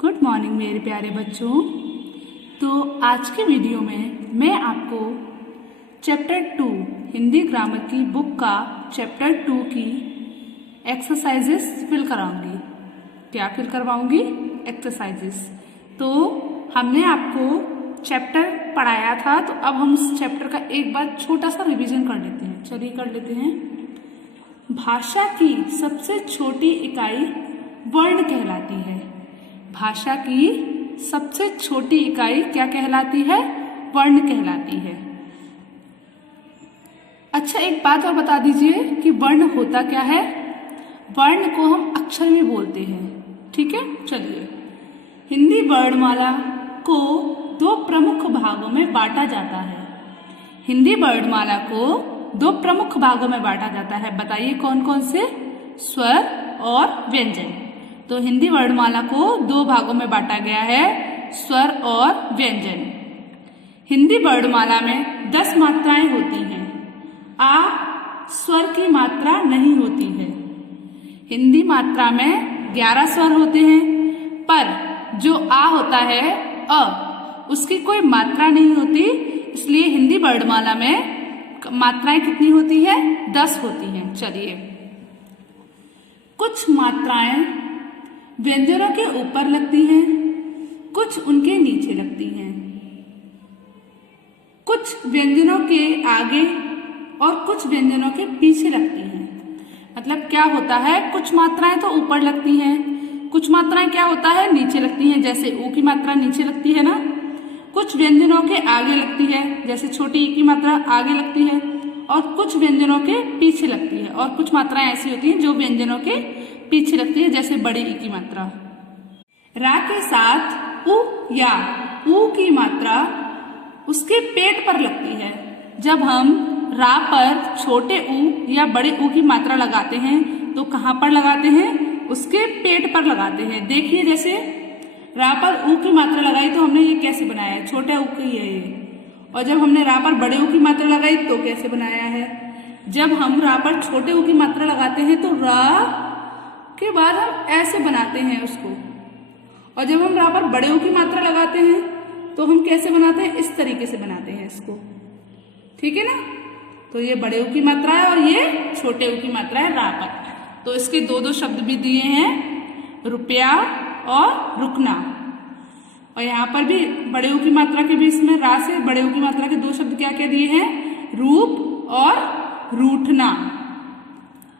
Good morning मेरे प्यारे बच्चों। तो आज के वीडियो में मैं आपको चैप्टर 2 हिंदी ग्रामर की बुक का चैप्टर 2 की एक्सरसाइजेस फिल कराऊंगी। क्या फिल करवाऊंगी? एक्सरसाइजेस। तो हमने आपको चैप्टर पढ़ाया था, तो अब हम उस चैप्टर का एक बार छोटा सा रिवीजन कर लेते हैं। चलिए कर लेते हैं। भाषा की सबसे छोटी इकाई वर्ण कहलाती है। भाषा की सबसे छोटी इकाई क्या कहलाती है? वर्ण कहलाती है। अच्छा, एक बात और बता दीजिए कि वर्ण होता क्या है? वर्ण को हम अक्षर में बोलते हैं, ठीक है। चलिए, हिंदी वर्णमाला को दो प्रमुख भागों में बांटा जाता है। हिंदी वर्णमाला को दो प्रमुख भागों में बांटा जाता है। बताइए कौन कौन से? स्वर और व्यंजन। तो हिंदी वर्णमाला को दो भागों में बांटा गया है, स्वर और व्यंजन। हिंदी वर्णमाला में 10 मात्राएं होती हैं। आ स्वर की मात्रा नहीं होती है। हिंदी मात्रा में 11 स्वर होते हैं, पर जो आ होता है अ, उसकी कोई मात्रा नहीं होती। इसलिए हिंदी वर्णमाला में मात्राएं कितनी होती है? 10 होती हैं। चलिए, कुछ मात्राएं व्यंजनों के ऊपर लगती हैं, कुछ उनके नीचे लगती हैं। कुछ व्यंजनों के आगे और कुछ व्यंजनों के पीछे लगती हैं। मतलब क्या होता है? कुछ मात्राएं तो ऊपर लगती हैं, कुछ मात्राएं क्या होता है? नीचे लगती हैं। जैसे ऊ की मात्रा नीचे लगती है ना। कुछ व्यंजनों के आगे लगती है, जैसे छोटी ई की मात्रा आगे लगती है, और कुछ व्यंजनों के पीछे लगती है। और कुछ मात्राएं ऐसी होती हैं जो व्यंजनों के पीछे लगती है, जैसे बड़ी ई की मात्रा। रा के साथ उ या ऊ की मात्रा उसके पेट पर लगती है। जब हम रा पर छोटे ऊ या बड़े ऊ की मात्रा लगाते हैं तो कहाँ पर लगाते हैं? उसके पेट पर लगाते हैं। देखिए, जैसे रा पर ऊ की मात्रा लगाई तो हमने ये कैसे बनाया है? छोटे ऊ की है ये। और जब हमने रा पर बड़े ऊ की मात्रा लगाई तो कैसे बनाया है? जब हम रा पर छोटे ऊ की मात्रा लगाते हैं तो रा के बाद हम ऐसे बनाते हैं उसको, और जब हम रा पर बड़े ऊ की मात्रा लगाते हैं तो हम कैसे बनाते हैं? इस तरीके से बनाते हैं इसको, ठीक है ना। तो ये बड़े ऊ की मात्रा है और ये छोटे ऊ की मात्रा है रा पर। तो इसके दो शब्द भी दिए हैं, रुपया और रुकना। और यहाँ पर भी बड़े ऊ की मात्रा के बीच में रा से बड़े ऊ की मात्रा के दो शब्द क्या क्या दिए हैं? रूप और रूठना।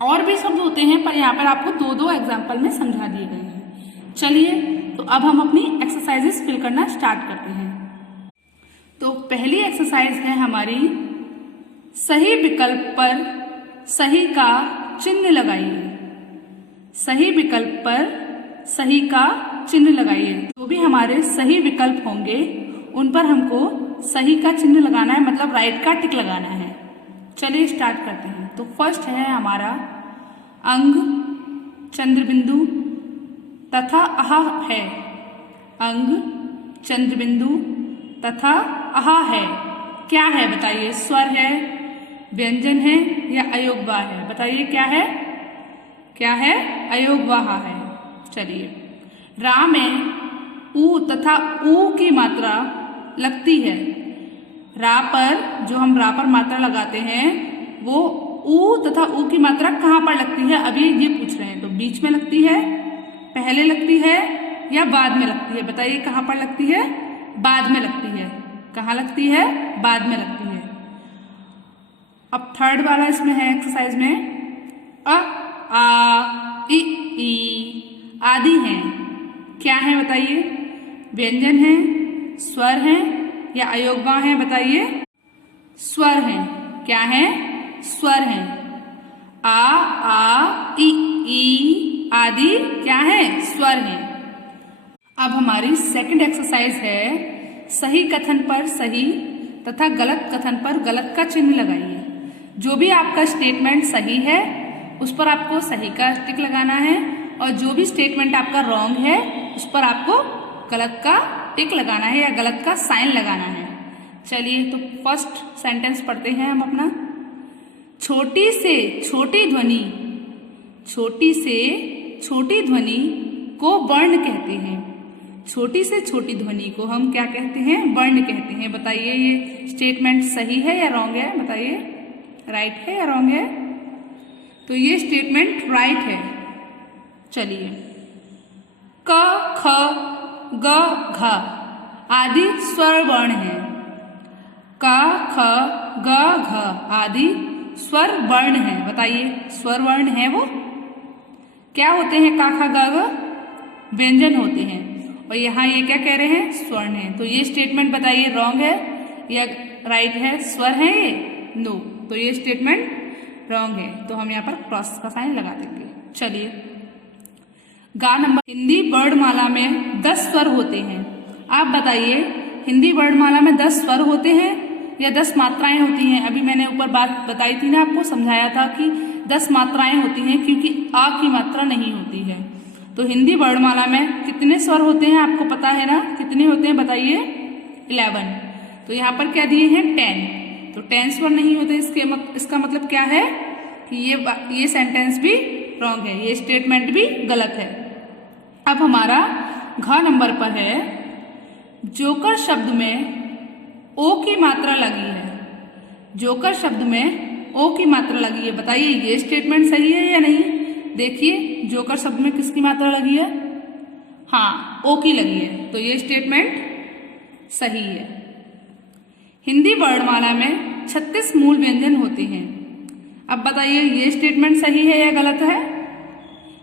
और भी शब्द होते हैं, पर यहाँ पर आपको दो एग्जाम्पल में समझा दिए गए हैं। चलिए, तो अब हम अपनी एक्सरसाइजेस फिल करना स्टार्ट करते हैं। तो पहली एक्सरसाइज है हमारी, सही विकल्प पर सही का चिन्ह लगाइए। सही विकल्प पर सही का चिन्ह लगाइए। जो भी हमारे सही विकल्प होंगे उन पर हमको सही का चिन्ह लगाना है, मतलब राइट का टिक लगाना है। चलिए स्टार्ट करते हैं। तो फर्स्ट है हमारा अंग, चंद्रबिंदु तथा अहा है। अंग, चंद्रबिंदु तथा अहा है। क्या है बताइए? स्वर है, व्यंजन है या अयोगवाह है? बताइए क्या है? क्या है? अयोगवाह है। चलिए, रा में ऊ तथा ऊ की मात्रा लगती है। रा पर जो हम रा पर मात्रा लगाते हैं वो ऊ तथा ऊ की मात्रा कहाँ पर लगती है? अभी ये पूछ रहे हैं। तो बीच में लगती है, पहले लगती है या बाद में लगती है? बताइए कहाँ पर लगती है? बाद में लगती है। कहाँ लगती है? बाद में लगती है। अब थर्ड वाला इसमें है एक्सरसाइज में, अ आ इ ई आदि हैं। क्या है बताइए? व्यंजन है, स्वर है या अयोगवाह है? बताइए। स्वर है। क्या है? स्वर है। आ ई आदि क्या है? स्वर है। अब हमारी सेकंड एक्सरसाइज है, सही कथन पर सही तथा गलत कथन पर गलत का चिन्ह लगाइए। जो भी आपका स्टेटमेंट सही है उस पर आपको सही का टिक लगाना है, और जो भी स्टेटमेंट आपका रॉन्ग है उस पर आपको गलत का टिक लगाना है या गलत का साइन लगाना है। चलिए, तो फर्स्ट सेंटेंस पढ़ते हैं हम अपना। छोटी से छोटी ध्वनि, छोटी से छोटी ध्वनि को वर्ण कहते हैं। छोटी से छोटी ध्वनि को हम क्या कहते हैं? वर्ण कहते हैं। बताइए ये स्टेटमेंट सही है या रॉन्ग है? बताइए, राइट है या रॉन्ग है? तो ये स्टेटमेंट राइट है। चलिए, क, ख, ग, घ आदि स्वर वर्ण हैं। क, ख, ग, घ आदि स्वर वर्ण हैं। बताइए, स्वर वर्ण है वो क्या होते हैं? का, खा, ग, घ व्यंजन होते हैं और यहाँ ये क्या कह रहे हैं? स्वर्ण है। तो ये स्टेटमेंट बताइए रॉन्ग है या राइट है? स्वर है ये? नो। तो ये स्टेटमेंट रॉन्ग है। तो हम यहाँ पर क्रॉस का साइन लगा देंगे। चलिए, गा नंबर, हिंदी वर्णमाला में 10 स्वर होते हैं। आप बताइए, हिंदी वर्णमाला में 10 स्वर होते हैं या 10 मात्राएं होती हैं? अभी मैंने ऊपर बात बताई थी ना, आपको समझाया था कि 10 मात्राएं होती हैं क्योंकि आ की मात्रा नहीं होती है। तो हिंदी वर्णमाला में कितने स्वर होते हैं आपको पता है ना? कितने होते हैं बताइए? 11। तो यहाँ पर क्या दिए हैं? 10। तो 10 स्वर नहीं होते। इसका मतलब क्या है कि ये सेंटेंस भी रॉन्ग है, ये स्टेटमेंट भी गलत है। अब हमारा घ नंबर पर है, जोकर शब्द में ओ की मात्रा लगी है। जोकर शब्द में ओ की मात्रा लगी है। बताइए ये स्टेटमेंट सही है या नहीं? देखिए, जोकर शब्द में किसकी मात्रा लगी है? हाँ, ओ की लगी है। तो ये स्टेटमेंट सही है। हिंदी वर्णमाला में 36 मूल व्यंजन होते हैं। अब बताइए ये स्टेटमेंट सही है या गलत है?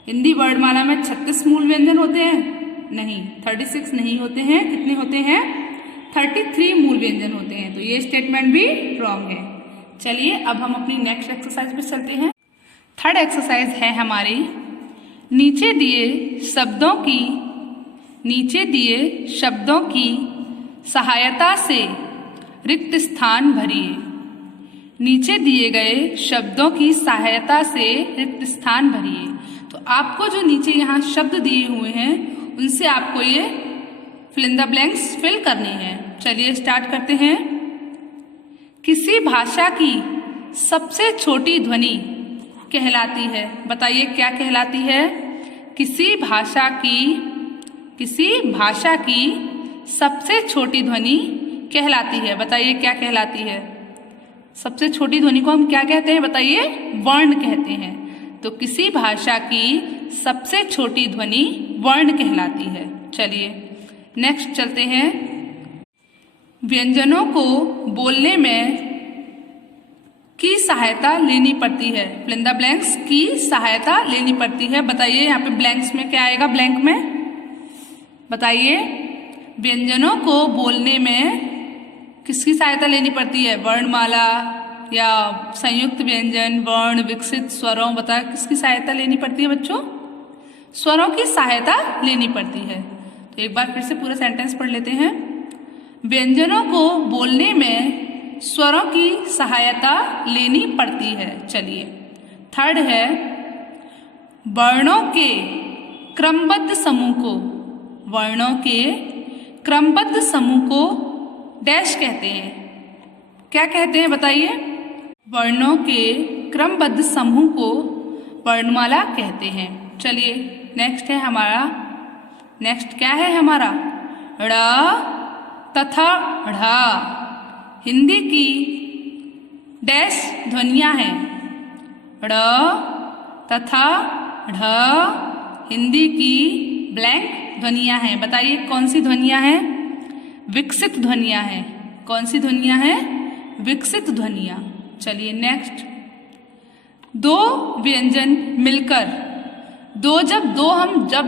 हिंदी वर्णमाला में 36 मूल व्यंजन होते हैं? नहीं, 36 नहीं होते हैं। कितने होते हैं? 33 मूल व्यंजन होते हैं। तो ये स्टेटमेंट भी रॉन्ग है। चलिए, अब हम अपनी नेक्स्ट एक्सरसाइज पे चलते हैं। थर्ड एक्सरसाइज है हमारी, नीचे दिए शब्दों की सहायता से रिक्त स्थान भरिए। नीचे दिए गए शब्दों की सहायता से रिक्त स्थान भरिए। तो आपको जो नीचे यहाँ शब्द दिए हुए हैं उनसे आपको ये fill in the blanks fill करनी है। चलिए स्टार्ट करते हैं। किसी भाषा की सबसे छोटी ध्वनि कहलाती है। बताइए क्या कहलाती है? किसी भाषा की सबसे छोटी ध्वनि कहलाती है। बताइए क्या कहलाती है? सबसे छोटी ध्वनि को हम क्या कहते हैं? बताइए, वर्ण कहते हैं। तो किसी भाषा की सबसे छोटी ध्वनि वर्ण कहलाती है। चलिए नेक्स्ट चलते हैं। व्यंजनों को बोलने में की सहायता लेनी पड़ती है। फिल इन द ब्लैंक्स की सहायता लेनी पड़ती है। बताइए यहाँ पे ब्लैंक्स में क्या आएगा? ब्लैंक में बताइए, व्यंजनों को बोलने में किसकी सहायता लेनी पड़ती है? वर्णमाला या संयुक्त व्यंजन, वर्ण, विकसित स्वरों। बताया किसकी सहायता लेनी पड़ती है बच्चों? स्वरों की सहायता लेनी पड़ती है। तो एक बार फिर से पूरा सेंटेंस पढ़ लेते हैं। व्यंजनों को बोलने में स्वरों की सहायता लेनी पड़ती है। चलिए थर्ड है, वर्णों के क्रमबद्ध समूह को डैश कहते हैं। क्या कहते हैं बताइए? वर्णों के क्रमबद्ध समूह को वर्णमाला कहते हैं। चलिए नेक्स्ट है हमारा, नेक्स्ट क्या है हमारा? ड़ तथा ढ़ हिंदी की डैश ध्वनियां हैं। ड़ तथा ढ़ हिंदी की ब्लैंक ध्वनियां हैं। बताइए कौन सी ध्वनियां हैं? विकसित ध्वनियां हैं। कौन सी ध्वनियां हैं? विकसित ध्वनियां। चलिए नेक्स्ट, दो व्यंजन मिलकर, जब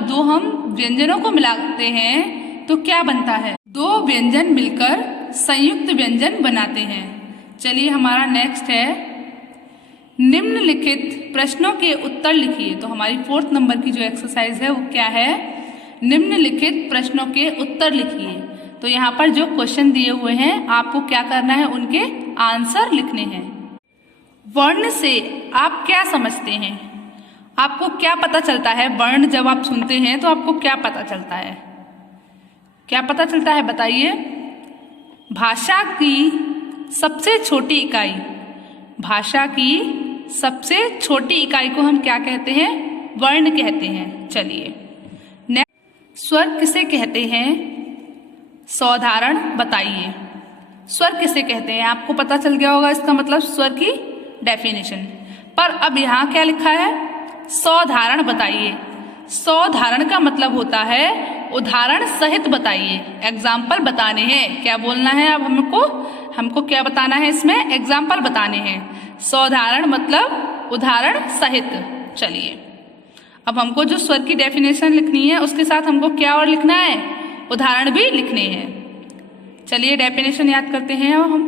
दो हम व्यंजनों को मिलाते हैं तो क्या बनता है? दो व्यंजन मिलकर संयुक्त व्यंजन बनाते हैं। चलिए हमारा नेक्स्ट है, निम्नलिखित प्रश्नों के उत्तर लिखिए। तो हमारी 4th नंबर की जो एक्सरसाइज है वो क्या है? निम्नलिखित प्रश्नों के उत्तर लिखिए। तो यहाँ पर जो क्वेश्चन दिए हुए हैं आपको क्या करना है? उनके आंसर लिखने हैं। वर्ण से आप क्या समझते हैं? आपको क्या पता चलता है? वर्ण जब आप सुनते हैं तो आपको क्या पता चलता है? क्या पता चलता है बताइए? भाषा की सबसे छोटी इकाई, भाषा की सबसे छोटी इकाई को हम क्या कहते हैं? वर्ण कहते हैं। चलिए स्वर किसे कहते हैं? साधारण बताइए। स्वर किसे कहते हैं? आपको पता चल गया होगा इसका मतलब स्वर की डेफिनेशन। पर अब यहाँ क्या लिखा है? साधारण बताइए। साधारण का मतलब होता है उदाहरण सहित बताइए, एग्जाम्पल बताने हैं। क्या बोलना है अब हमको क्या बताना है इसमें? एग्जाम्पल बताने हैं। साधारण मतलब उदाहरण सहित। चलिए अब हमको जो स्वर की डेफिनेशन लिखनी है उसके साथ हमको क्या और लिखना है? उदाहरण भी लिखने हैं। चलिए डेफिनेशन याद करते हैं अब हम।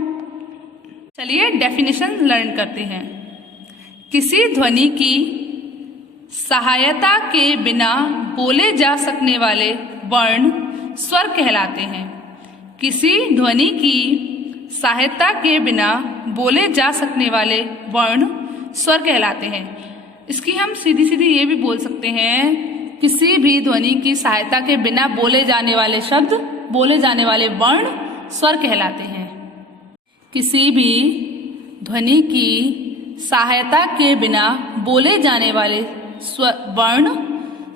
चलिए डेफिनेशन लर्न करते हैं। किसी ध्वनि की सहायता के बिना बोले जा सकने वाले वर्ण स्वर कहलाते हैं। किसी ध्वनि की सहायता के बिना बोले जा सकने वाले वर्ण स्वर कहलाते हैं। इसकी हम सीधी सीधी ये भी बोल सकते हैं, किसी भी ध्वनि की सहायता के बिना बोले जाने वाले शब्द, बोले जाने वाले वर्ण स्वर कहलाते हैं। किसी भी ध्वनि की सहायता के बिना बोले जाने वाले वर्ण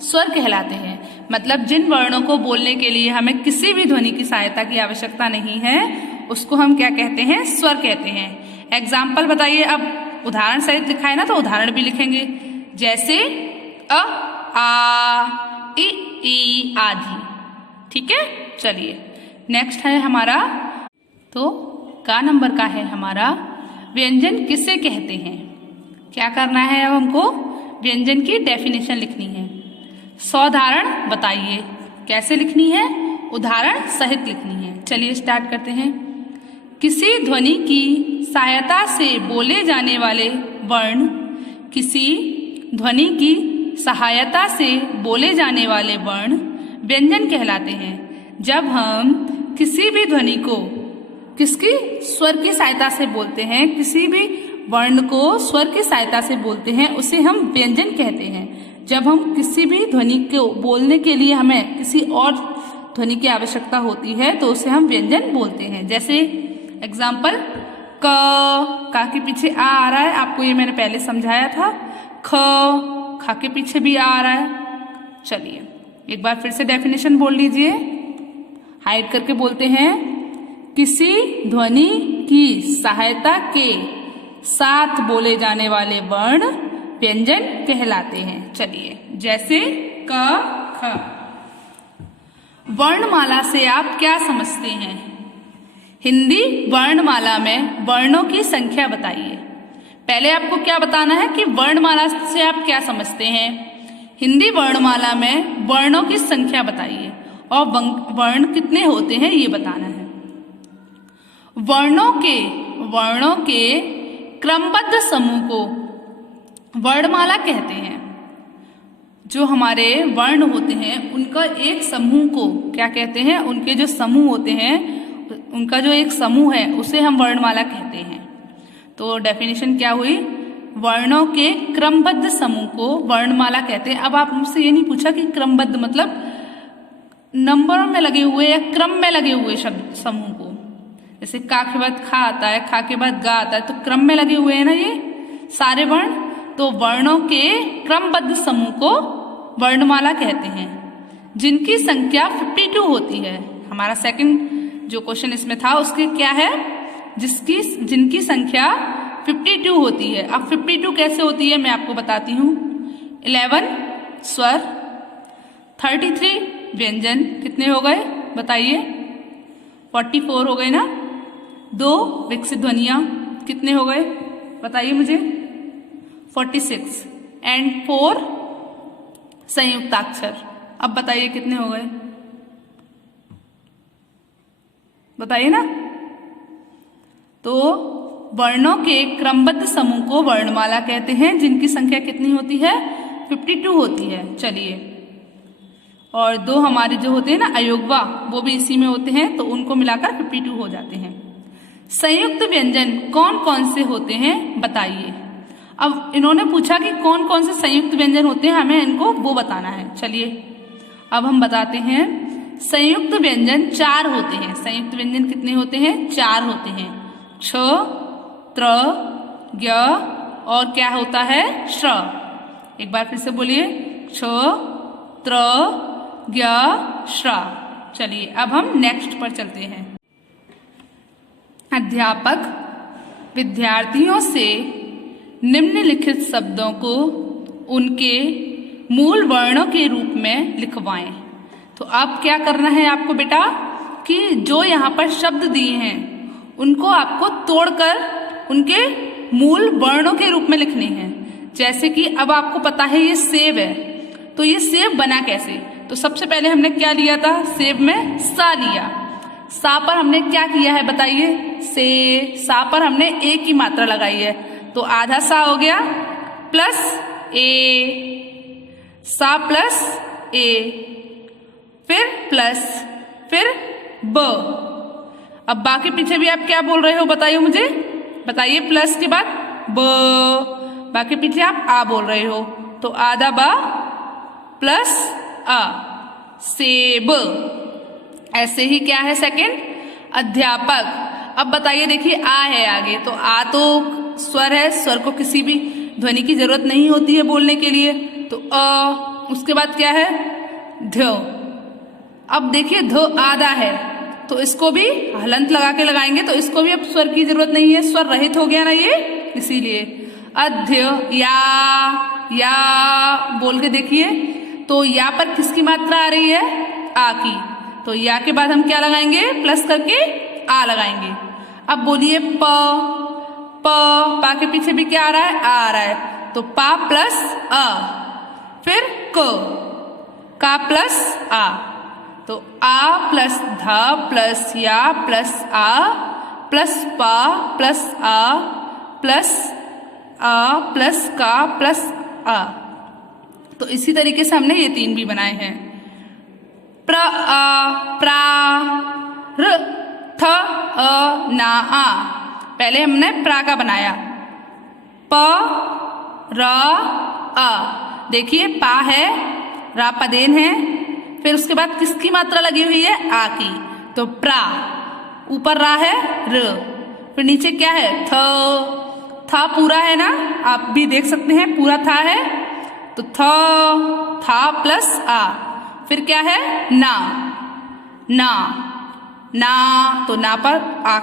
स्वर कहलाते हैं। मतलब जिन वर्णों को बोलने के लिए हमें किसी भी ध्वनि की सहायता की आवश्यकता नहीं है उसको हम क्या कहते हैं? स्वर कहते हैं। एग्जाम्पल बताइए। अब उदाहरण सहित लिखा है ना, तो उदाहरण भी लिखेंगे, जैसे अ, आ, ई आदि। ठीक है। चलिए नेक्स्ट है हमारा, तो का नंबर का है हमारा, व्यंजन किसे कहते हैं? क्या करना है अब हमको? व्यंजन की डेफिनेशन लिखनी है। साधारण बताइए। कैसे लिखनी है? उदाहरण सहित लिखनी है। चलिए स्टार्ट करते हैं। किसी ध्वनि की सहायता से बोले जाने वाले वर्ण, किसी ध्वनि की सहायता से बोले जाने वाले वर्ण व्यंजन कहलाते हैं। जब हम किसी भी ध्वनि को किसकी स्वर की सहायता से बोलते हैं, किसी भी वर्ण को स्वर की सहायता से बोलते हैं, उसे हम व्यंजन कहते हैं। जब हम किसी भी ध्वनि को बोलने के लिए हमें किसी और ध्वनि की आवश्यकता होती है तो उसे हम व्यंजन बोलते हैं। जैसे एग्जाम्पल, का के पीछे आ रहा है, आपको ये मैंने पहले समझाया था। खा के पीछे भी आ रहा है। चलिए एक बार फिर से डेफिनेशन बोल लीजिए, हाइड करके बोलते हैं। किसी ध्वनि की सहायता के साथ बोले जाने वाले वर्ण व्यंजन कहलाते हैं। चलिए जैसे क, ख। वर्णमाला से आप क्या समझते हैं? हिंदी वर्णमाला में वर्णों की संख्या बताइए। पहले आपको क्या बताना है कि वर्णमाला से आप क्या समझते हैं। हिंदी वर्णमाला में वर्णों की संख्या बताइए और वर्ण कितने होते हैं ये बताना है। वर्णों के क्रमबद्ध समूह को वर्णमाला कहते हैं। जो हमारे वर्ण होते हैं उनका एक समूह को क्या कहते हैं? उनके जो समूह होते हैं उनका जो एक समूह है उसे हम वर्णमाला कहते हैं। तो डेफिनेशन क्या हुई? वर्णों के क्रमबद्ध समूह को वर्णमाला कहते हैं। अब आप मुझसे ये नहीं पूछा कि क्रमबद्ध मतलब नंबरों में लगे हुए या क्रम में लगे हुए शब्द समूह को। जैसे का के बाद खा आता है, खा के बाद गा आता है, तो क्रम में लगे हुए हैं ना ये सारे वर्ण। तो वर्णों के क्रमबद्ध समूह को वर्णमाला कहते हैं, जिनकी संख्या 52 होती है। हमारा सेकंड जो क्वेश्चन इसमें था उसके क्या है? जिनकी संख्या 52 होती है। अब 52 कैसे होती है मैं आपको बताती हूँ। 11 स्वर, 33 व्यंजन, कितने हो गए बताइए? 44 हो गए ना। 2 विकसित ध्वनियाँ कितने हो गए बताइए मुझे? 46 एंड 4 संयुक्ताक्षर। अब बताइए कितने हो गए? बताइए ना। तो वर्णों के क्रमबद्ध समूह को वर्णमाला कहते हैं, जिनकी संख्या कितनी होती है? 52 होती है। चलिए, और 2 हमारे जो होते हैं ना अयोगवा, वो भी इसी में होते हैं, तो उनको मिलाकर 52 हो जाते हैं। संयुक्त व्यंजन कौन कौन से होते हैं बताइए। अब इन्होंने पूछा कि कौन कौन से संयुक्त व्यंजन होते हैं, हमें इनको वो बताना है। चलिए अब हम बताते हैं। संयुक्त व्यंजन 4 होते हैं। संयुक्त व्यंजन कितने होते हैं? 4 होते हैं। छ, त्र, ज्ञ और क्या होता है? श्र। एक बार फिर से बोलिए। छ, त्र, ज्ञ श्र। चलिए अब हम नेक्स्ट पर चलते हैं। अध्यापक विद्यार्थियों से निम्नलिखित शब्दों को उनके मूल वर्णों के रूप में लिखवाएं। तो अब क्या करना है आपको बेटा कि जो यहाँ पर शब्द दिए हैं उनको आपको तोड़कर उनके मूल वर्णों के रूप में लिखने हैं। जैसे कि अब आपको पता है ये सेब है, तो ये सेब बना कैसे? तो सबसे पहले हमने क्या लिया था? सेब में सा लिया। सा पर हमने क्या किया है बताइए? सा पर हमने ए की मात्रा लगाई है, तो आधा सा हो गया प्लस ए, सा प्लस ए, फिर प्लस, फिर ब। अब बाकी पीछे भी आप क्या बोल रहे हो बताइए मुझे, बताइए। प्लस के बाद ब, बाकी पीछे आप आ बोल रहे हो, तो आधा बा प्लस आ, सेब। ऐसे ही क्या है सेकंड? अध्यापक। अब बताइए, देखिए आ है आगे, तो आ तो स्वर है, स्वर को किसी भी ध्वनि की जरूरत नहीं होती है बोलने के लिए, तो अ। उसके बाद क्या है? ध। अब देखिए ध आधा है, तो इसको भी हलंत लगा के लगाएंगे, तो इसको भी अब स्वर की जरूरत नहीं है, स्वर रहित हो गया ना ये, इसीलिए अध्य। या बोल के देखिए, तो या पर किसकी मात्रा आ रही है? आ की, तो या के बाद हम क्या लगाएंगे? प्लस करके आ लगाएंगे। अब बोलिए पा के पीछे भी क्या आ रहा है? आ रहा है, तो पा प्लस अ, फिर का प्लस आ, तो आ प्लस ध प्लस या प्लस आ प्लस पा प्लस आ प्लस आ प्लस का प्लस आ। तो इसी तरीके से हमने ये तीन भी बनाए हैं। प्र आ, प्रा, र, थ, अ, ना, आ। पहले हमने प्रा का बनाया, प, र, अ। देखिए पा है, रा पदेन है, फिर उसके बाद किसकी मात्रा लगी हुई है? आ की, तो प्रा। ऊपर रा है र, फिर नीचे क्या है? था पूरा है ना, आप भी देख सकते हैं पूरा था है, तो था प्लस आ, फिर क्या है? ना, तो ना पर आ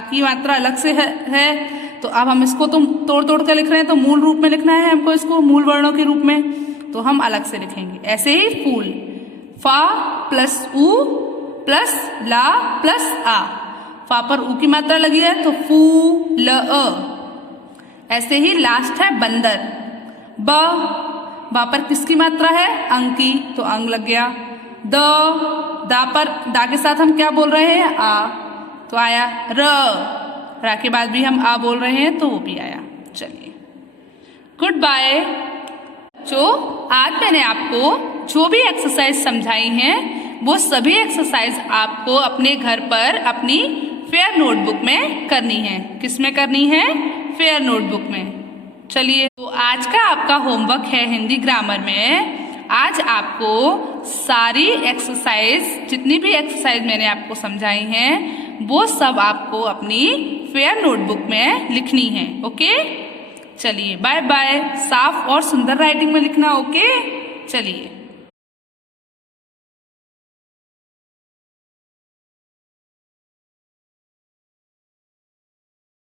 की मात्रा अलग से है। तो अब हम इसको तो तोड़ कर लिख रहे हैं, तो मूल रूप में लिखना है हमको, इसको मूल वर्णों के रूप में, तो हम अलग से लिखेंगे। ऐसे ही फूल, फा प्लस उ प्लस ला प्लस आ, फा पर उ की मात्रा लगी है, तो फू ल अ। ऐसे ही लास्ट है बंदर, बा पर किसकी मात्रा है? अंग की, तो अंग लग गया। दा पर दा के साथ हम क्या बोल रहे हैं? आ, तो आया रा के बाद भी हम आ बोल रहे हैं, तो वो भी आया। चलिए गुड बाय। जो आज मैंने आपको जो भी एक्सरसाइज समझाई हैं, वो सभी एक्सरसाइज आपको अपने घर पर अपनी फेयर नोटबुक में करनी है। किस में करनी है? फेयर नोटबुक में। चलिए, तो आज का आपका होमवर्क है हिंदी ग्रामर में। आज आपको सारी एक्सरसाइज, जितनी भी एक्सरसाइज मैंने आपको समझाई हैं, वो सब आपको अपनी फेयर नोटबुक में लिखनी है। ओके, चलिए बाय बाय। साफ और सुंदर राइटिंग में लिखना। ओके, चलिए।